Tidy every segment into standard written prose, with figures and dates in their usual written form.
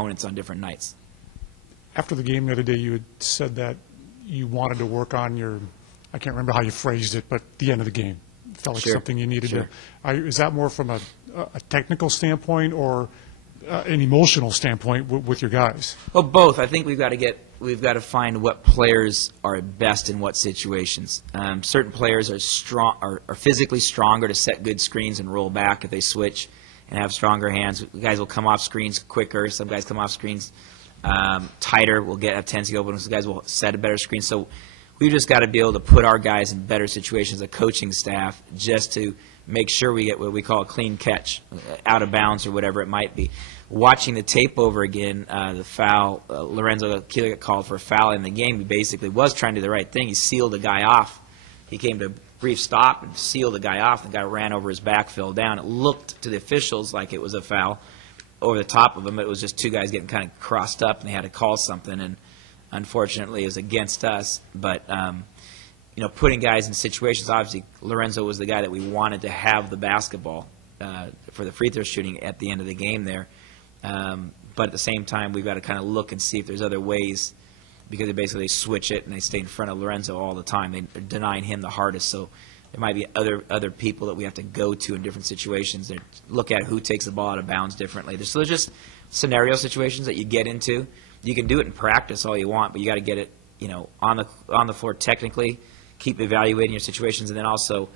opponents on different nights. After the game the other day, you had said that you wanted to work on your, I can't remember how you phrased it, but the end of the game. It felt like Sure. something you needed Sure. to. Is that more from a technical standpoint or an emotional standpoint with your guys? Well, both. I think we've got to find what players are best in what situations. Certain players are physically stronger to set good screens and roll back if they switch and have stronger hands. Guys will come off screens quicker. Some guys come off screens tighter. Will have tendency to open. Some guys will set a better screen. So we've just got to be able to put our guys in better situations, the coaching staff, just to make sure we get what we call a clean catch, out of bounds or whatever it might be. Watching the tape over again, the foul, Lorenzo Callero got called for a foul in the game. He basically was trying to do the right thing. He sealed the guy off. He came to a brief stop and sealed the guy off. The guy ran over his back, fell down. It looked to the officials like it was a foul over the top of him. It was just two guys getting kind of crossed up, and they had to call something. And unfortunately, it was against us. But you know, putting guys in situations. Obviously, Lorenzo was the guy that we wanted to have the basketball for the free throw shooting at the end of the game there. But at the same time, we've got to kind of look and see if there's other ways, because they switch it and they stay in front of Lorenzo all the time. They're denying him the hardest. So there might be other people that we have to go to in different situations. They look at who takes the ball out of bounds differently. So there's just scenario situations that you get into. You can do it in practice all you want, but you got to get it, you know, on the floor technically. Keep evaluating your situations, and then also,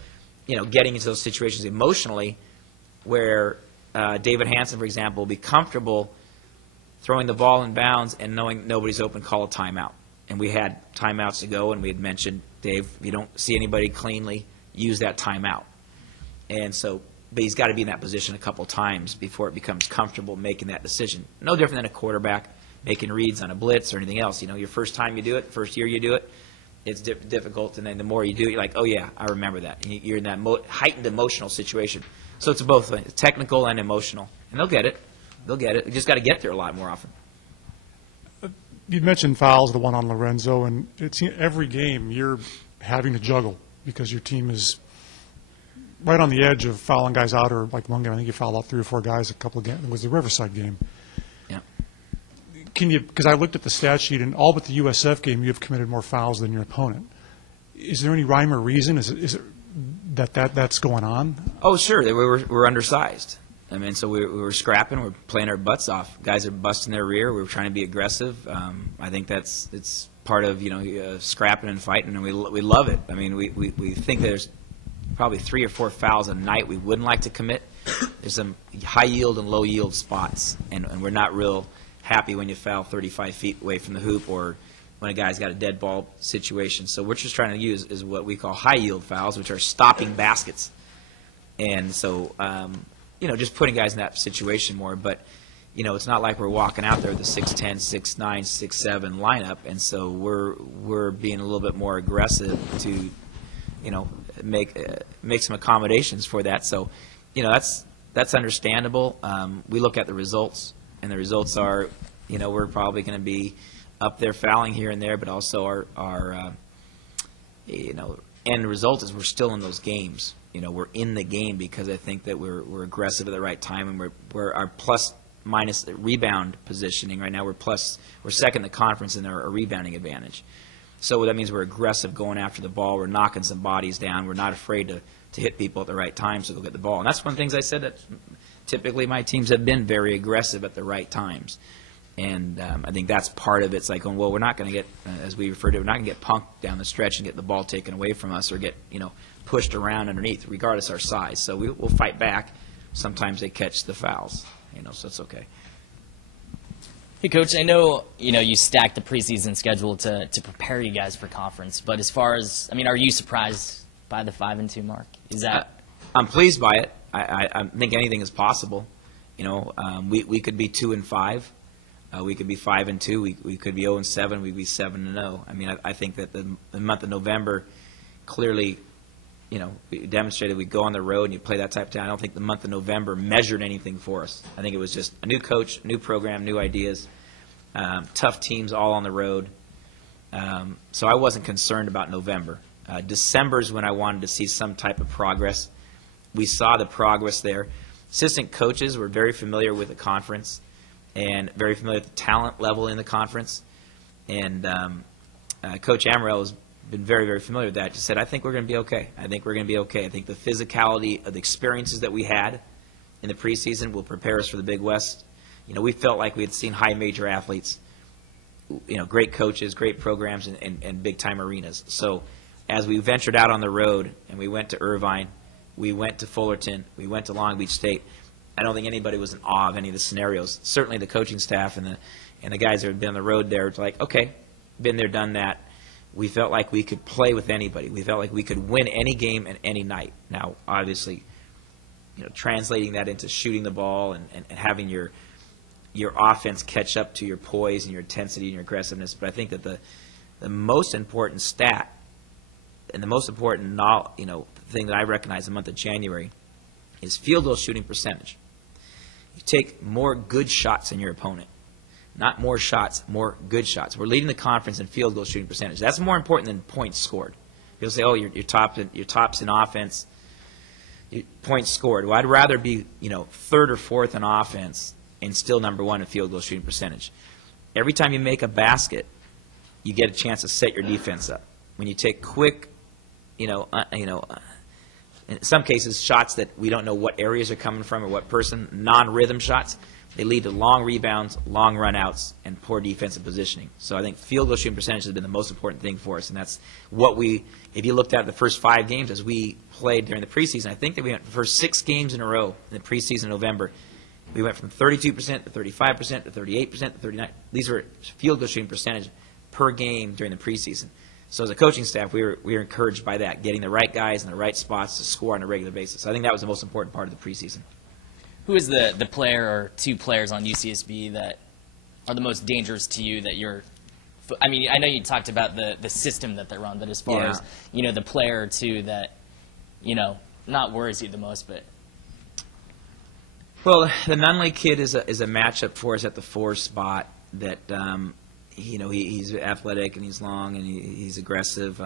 you know, getting into those situations emotionally, where David Hansen, for example, will be comfortable throwing the ball in bounds and knowing nobody's open, call a timeout. And we had timeouts to go, and we had mentioned, Dave, if you don't see anybody cleanly, use that timeout. And so, but he's got to be in that position a couple times before it becomes comfortable making that decision. No different than a quarterback making reads on a blitz or anything else. You know, your first time you do it, first year you do it, it's difficult, and then the more you do it, you're like, oh, yeah, I remember that. And you're in that heightened emotional situation. So it's both technical and emotional. And they'll get it. They'll get it. We just got to get there a lot more often. You mentioned fouls, the one on Lorenzo, and it's every game you're having to juggle because your team is right on the edge of fouling guys out, or like one game, I think you fouled out 3 or 4 guys a couple of games. It was the Riverside game. Yeah. Can you, because I looked at the stat sheet, and all but the USF game, you have committed more fouls than your opponent. Is there any rhyme or reason? Is it that's going on? Oh, sure. We're undersized. I mean, so we were scrapping. We're playing our butts off. Guys are busting their rear. We were trying to be aggressive. I think it's part of, you know, scrapping and fighting, and we love it. I mean, we think there's probably 3 or 4 fouls a night we wouldn't like to commit. There's some high yield and low yield spots, and we're not real happy when you foul 35 feet away from the hoop, or when a guy's got a dead ball situation. So we're just trying to use is what we call high yield fouls, which are stopping baskets. And so, you know, just putting guys in that situation more. But, you know, it's not like we're walking out there with a 6'10", 6'9", 6'7" lineup. And so we're being a little bit more aggressive to, you know, make some accommodations for that. So, you know, that's understandable. We look at the results, and the results are, you know, we're probably going to be up there fouling here and there, but also our you know, end result is we're still in those games. You know, we're in the game because I think that we're aggressive at the right time, and we're our plus minus rebound positioning right now. We're second in the conference in our rebounding advantage. So that means we're aggressive going after the ball. We're knocking some bodies down. We're not afraid to hit people at the right time so they'll get the ball. And that's one of the things I said, that typically my teams have been very aggressive at the right times. And I think that's part of it. It's like, well, we're not going to get, as we refer to it, we're not going to get punked down the stretch and get the ball taken away from us, or get, you know, pushed around underneath, regardless of our size. So we'll fight back. Sometimes they catch the fouls, you know, so it's okay. Hey, Coach, I know, you know, you stacked the preseason schedule to prepare you guys for conference, but as far as, I mean, are you surprised by the 5-2 mark? Is that? I'm pleased by it. I think anything is possible. You know, we could be 2-5. We could be 5-2. We could be 0-7. We'd be 7-0. I mean, I think that the month of November clearly, you know, we demonstrated we go on the road and you play that type of time. I don't think the month of November measured anything for us. I think it was just a new coach, new program, new ideas, tough teams all on the road. So I wasn't concerned about November. December is when I wanted to see some type of progress. We saw the progress there. Assistant coaches were very familiar with the conference, and very familiar with the talent level in the conference. And Coach Amaral has been very, very familiar with that. Just said, I think we're going to be okay. I think we're going to be okay. I think the physicality of the experiences that we had in the preseason will prepare us for the Big West. We felt like we had seen high major athletes, great coaches, great programs, and big-time arenas. So as we ventured out on the road and we went to Irvine, we went to Fullerton, we went to Long Beach State, I don't think anybody was in awe of any of the scenarios. Certainly the coaching staff and the guys that had been on the road there, it's like, okay, been there, done that. We felt like we could play with anybody. We felt like we could win any game and any night. Now, obviously, translating that into shooting the ball and having your offense catch up to your poise and your intensity and your aggressiveness. But I think that the most important stat and the most important thing that I recognize in the month of January is field goal shooting percentage. You take more good shots than your opponent. Not more shots, more good shots. We're leading the conference in field goal shooting percentage. That's more important than points scored. People say, oh, you're tops in offense, points scored. Well, I'd rather be third or fourth in offense and still number one in field goal shooting percentage. Every time you make a basket, you get a chance to set your defense up. When you take quick, in some cases, shots that we don't know what areas are coming from or what person, non-rhythm shots, they lead to long rebounds, long run-outs, and poor defensive positioning. So I think field goal shooting percentage has been the most important thing for us, and that's what if you looked at the first 5 games as we played during the preseason, I think that we went the first 6 games in a row in the preseason in November. We went from 32% to 35% to 38% to 39%. These were field goal shooting percentage per game during the preseason. So as a coaching staff, we were encouraged by that, getting the right guys in the right spots to score on a regular basis. So I think that was the most important part of the preseason. Who is the player or 2 players on UCSB that are the most dangerous to you that you're – I mean, I know you talked about the system that they run, but as far as, the player or 2 that, not worries you the most, but – Well, the Nunley kid is a matchup for us at the 4 spot that, he's athletic and he's long and he's aggressive.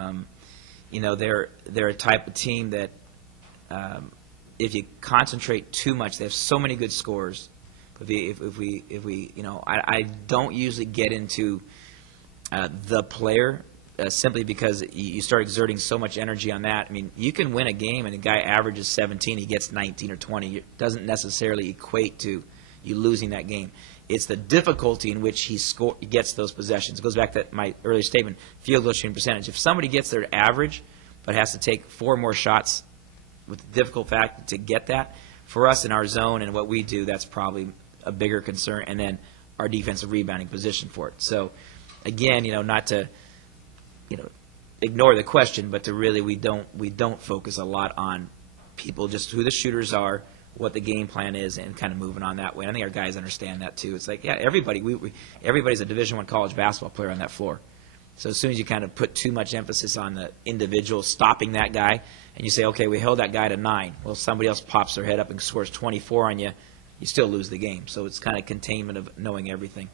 They're a type of team that if you concentrate too much, they have so many good scores. If we I don't usually get into the player simply because you start exerting so much energy on that. I mean, you can win a game and a guy averages 17, he gets 19 or 20. It doesn't necessarily equate to you losing that game. It's the difficulty in which he gets those possessions. It goes back to my earlier statement, field goal shooting percentage. If somebody gets their average but has to take 4 more shots with the difficult fact to get that, for us in our zone and what we do, that's probably a bigger concern, and then our defensive rebounding position for it. So, again, not to ignore the question, but to really we don't focus a lot on people, just who the shooters are, what the game plan is, and kind of moving on that way. I think our guys understand that too. It's like, yeah, everybody's a Division I college basketball player on that floor. So as soon as you kind of put too much emphasis on the individual stopping that guy, and you say, okay, we held that guy to 9. Well, somebody else pops their head up and scores 24 on you, you still lose the game. So it's kind of containment of knowing everything.